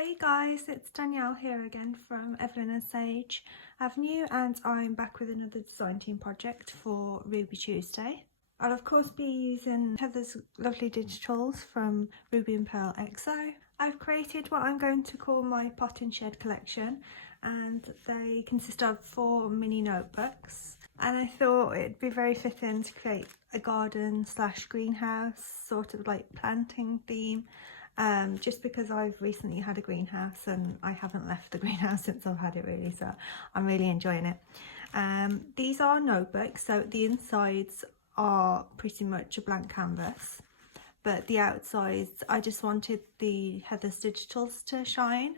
Hi guys, it's Danielle here again from Evelyn and Sage Avenue, and I'm back with another design team project for Ruby Tuesday. I'll of course be using Heather's lovely digitals from Ruby&Pearlxo. I've created what I'm going to call my pot and shed collection, and they consist of 4 mini notebooks, and I thought it'd be very fitting to create a garden slash greenhouse sort of like planting theme. Just because I've recently had a greenhouse and I haven't left the greenhouse since I've had it really, so I'm really enjoying it. These are notebooks, so the insides are pretty much a blank canvas, but the outsides, I just wanted the Heather's digitals to shine.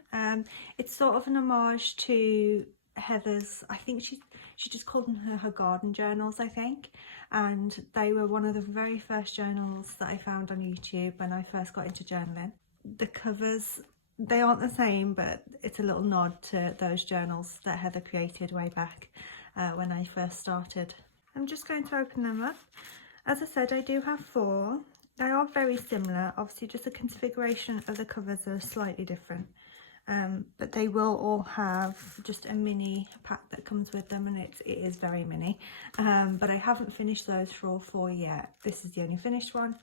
It's sort of an homage to Heather's, I think she just called them her garden journals, I think, and they were one of the very first journals that I found on YouTube when I first got into journaling. The covers, they aren't the same, but it's a little nod to those journals that Heather created way back when I first started. I'm just going to open them up. As I said, I do have 4. They are very similar, obviously just the configuration of the covers are slightly different. But they will all have just a mini pack that comes with them, and it is very mini. But I haven't finished those for all 4 yet. This is the only finished one.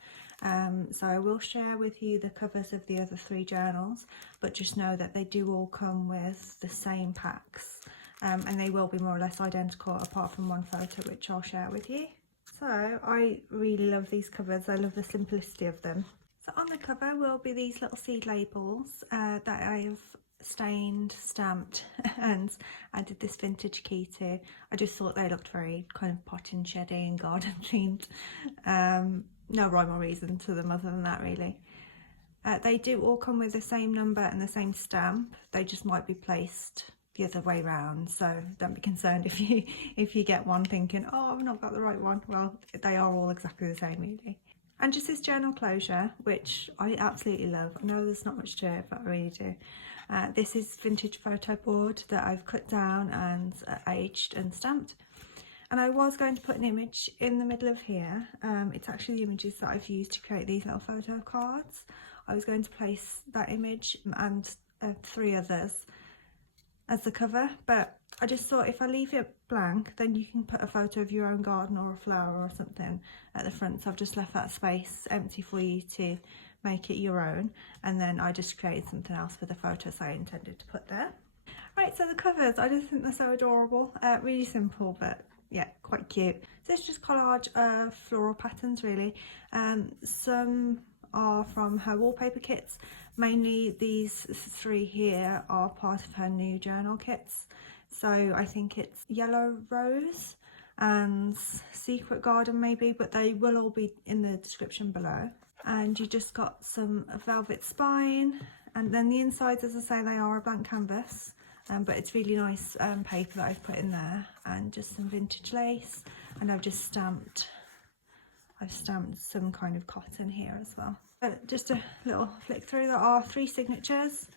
So I will share with you the covers of the other 3 journals, but just know that they do all come with the same packs, and they will be more or less identical apart from one photo which I'll share with you. So I really love these covers. I love the simplicity of them. So on the cover will be these little seed labels that I have stained, stamped and added this vintage key to. I just thought they looked very kind of pot and sheddy and garden themed. No rhyme or reason to them other than that really. They do all come with the same number and the same stamp. They just might be placed the other way round, so don't be concerned if you get one thinking, oh, I've not got the right one. Well, they are all exactly the same really. And just this journal closure, which I absolutely love. I know there's not much to it, but I really do. This is vintage photo board that I've cut down and aged and stamped. And I was going to put an image in the middle of here. It's actually the images that I've used to create these little photo cards. I was going to place that image and 3 others as the cover, but I just thought if I leave it blank, then you can put a photo of your own garden or a flower or something at the front. So I've just left that space empty for you to make it your own, and then I just created something else for the photos I intended to put there. Right, so the covers, I just think they're so adorable. Really simple, but yeah, quite cute. So it's just collage of floral patterns really. Some are from her wallpaper kits. Mainly these 3 here are part of her new journal kits. So I think it's Yellow Rose and Secret Garden maybe, but they will all be in the description below. And you just got some velvet spine, and then the insides, as I say, they are a blank canvas, but it's really nice paper that I've put in there, and just some vintage lace, and I've stamped some kind of cotton here as well. Just a little flick through. There are 3 signatures,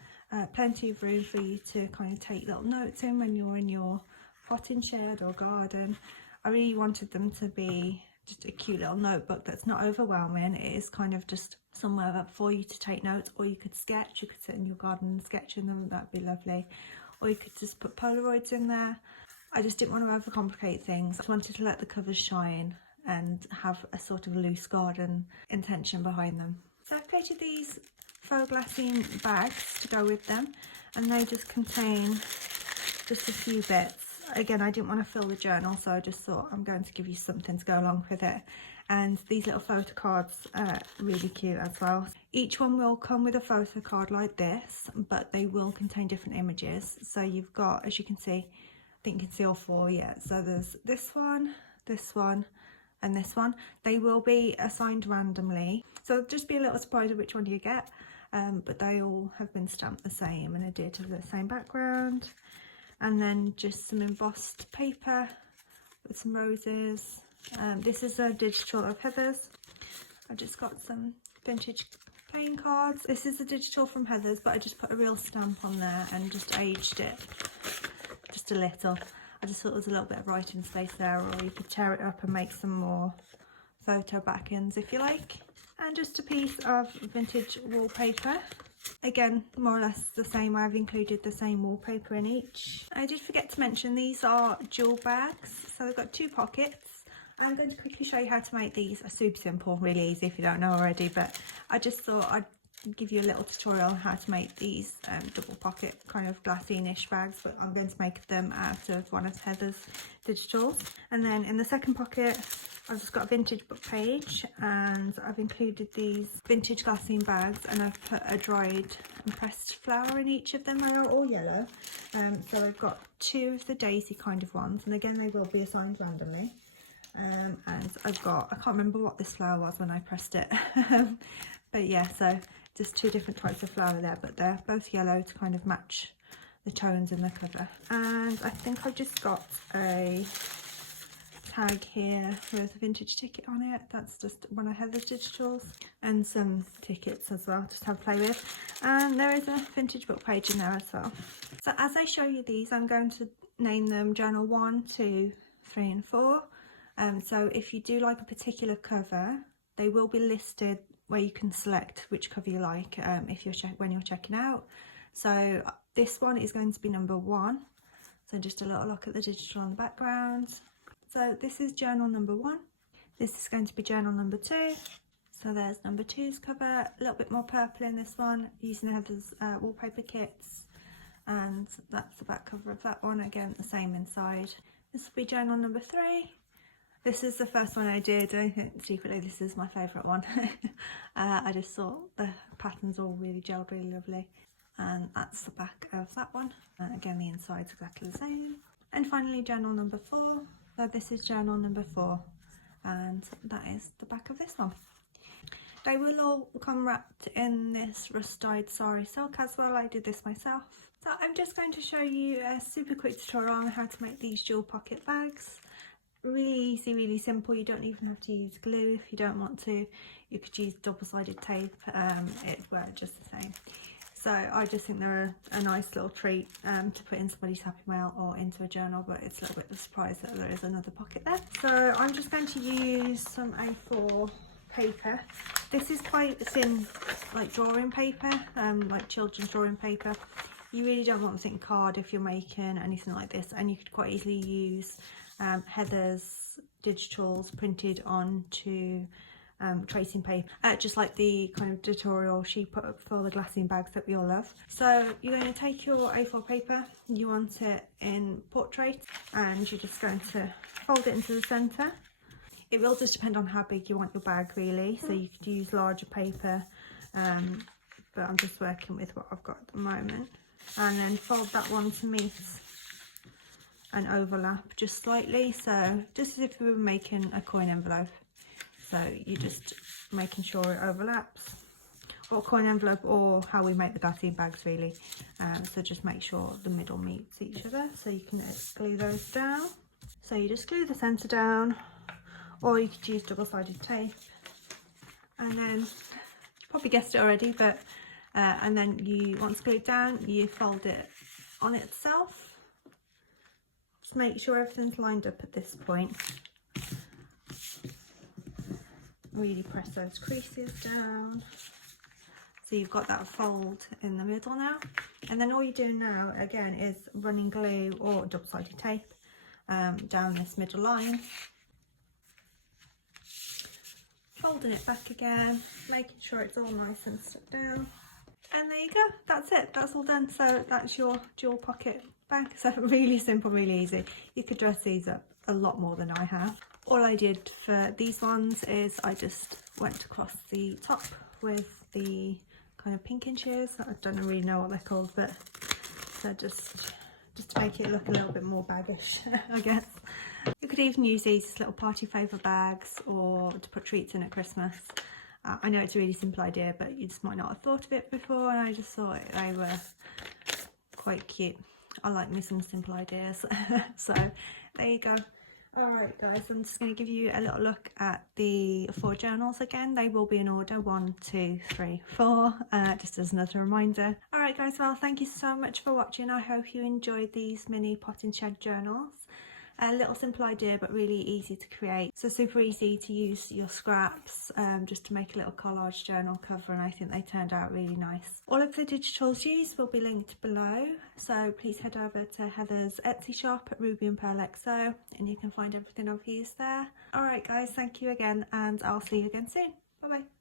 plenty of room for you to kind of take little notes in when you're in your potting shed or garden. I really wanted them to be just a cute little notebook that's not overwhelming. It is kind of just somewhere for you to take notes, or you could sketch. You could sit in your garden and sketch in them, that'd be lovely. Or you could just put Polaroids in there. I just didn't want to overcomplicate things. I wanted to let the covers shine and have a sort of loose garden intention behind them. So I've created these faux glassine bags to go with them, and they just contain just a few bits. Again, I didn't want to fill the journal, so I just thought I'm going to give you something to go along with it. And these little photo cards are really cute as well. Each one will come with a photo card like this, but they will contain different images. So you've got, as you can see, I think you can see all 4, yeah. So there's this one, and this one. They will be assigned randomly, so just be a little surprised at which one you get, but they all have been stamped the same and adhered to the same background. And then just some embossed paper with some roses. This is a digital of Heather's. I've just got some vintage playing cards. This is a digital from Heather's, but I just put a real stamp on there and just aged it just a little. I just thought there was a little bit of writing space there, or you could tear it up and make some more photo back-ends if you like. And just a piece of vintage wallpaper Again, more or less the same. I've included the same wallpaper in each. I did forget to mention these are jewel bags, so they've got 2 pockets. I'm going to quickly show you how to make these. Super simple, really easy if you don't know already, but I just thought I'd give you a little tutorial on how to make these double pocket kind of Glassine-ish bags, but I'm going to make them out of one of Heather's digitals. And then in the second pocket, I've just got a vintage book page, and I've included these vintage Glassine bags, and I've put a dried and pressed flower in each of them. They're all yellow, so I've got 2 of the daisy kind of ones, and again they will be assigned randomly. And I've got, I can't remember what this flower was when I pressed it, but yeah, so just 2 different types of flower there, but they're both yellow to kind of match the tones in the cover. And I think I've just got a tag here with a vintage ticket on it. That's just one of Heather's digitals, and some tickets as well, just to have a play with. And there is a vintage book page in there as well. So as I show you these, I'm going to name them journal 1, 2, 3 and 4. So if you do like a particular cover, they will be listed where you can select which cover you like if you're when you're checking out. So this one is going to be number 1. So just a little look at the digital on the background. So this is journal number 1. This is going to be journal number 2. So there's number 2's cover, a little bit more purple in this one, using Heather's wallpaper kits. And that's the back cover of that one, again the same inside. This will be journal number 3. This is the first one I did. I think secretly this is my favourite one. I just thought the patterns all really gelled really lovely. And that's the back of that one. And again, the inside's exactly the same. And finally, journal number 4. So this is journal number 4. And that is the back of this one. They will all come wrapped in this rustide sari silk as well. I did this myself. So I'm just going to show you a super quick tutorial on how to make these dual pocket bags. Really easy, really simple. You don't even have to use glue if you don't want to. You could use double-sided tape. It worked just the same. So I just think they're a nice little treat to put in somebody's happy mail or into a journal, but it's a little bit of a surprise that there is another pocket there. So I'm just going to use some A4 paper. This is quite thin, like drawing paper, like children's drawing paper. You really don't want to think card if you're making anything like this, and you could quite easily use Heather's digitals printed onto tracing paper, just like the kind of tutorial she put up for the Glassine bags that we all love. So you're going to take your A4 paper, you want it in portrait, and you're just going to fold it into the centre. It will just depend on how big you want your bag really, so you could use larger paper, but I'm just working with what I've got at the moment. And then fold that one to meet and overlap just slightly, so just as if we were making a coin envelope. So you're just making sure it overlaps, or coin envelope, or how we make the Glassine bags really. So just make sure the middle meets each other, so you can glue those down. So you just glue the centre down, or you could use double-sided tape. And then, you probably guessed it already, but and then you, once glued down, you fold it on itself. Just make sure everything's lined up at this point. Really press those creases down. So you've got that fold in the middle now. And then all you're doing now, again, is running glue or double-sided tape down this middle line. Folding it back again, making sure it's all nice and stuck down. And there you go, that's it, that's all done. So that's your dual pocket bag. So really simple, really easy. You could dress these up a lot more than I have. All I did for these ones is I just went across the top with the kind of pink inches. I don't really know what they're called, but they're just to make it look a little bit more baggish, I guess. You could even use these as little party favour bags, or to put treats in at Christmas. I know it's a really simple idea, but you just might not have thought of it before, and I just thought they were quite cute. I like me some simple ideas. So there you go. Alright guys, I'm just going to give you a little look at the 4 journals again. They will be in order 1, 2, 3, 4, just as another reminder. Alright guys, well thank you so much for watching. I hope you enjoyed these mini pot and shed journals. A little simple idea but really easy to create. So super easy to use your scraps just to make a little collage journal cover, and I think they turned out really nice. All of the digitals used will be linked below, so please head over to Heather's Etsy shop at Ruby&Pearlxo and you can find everything I've used there. Alright guys, thank you again and I'll see you again soon. Bye bye.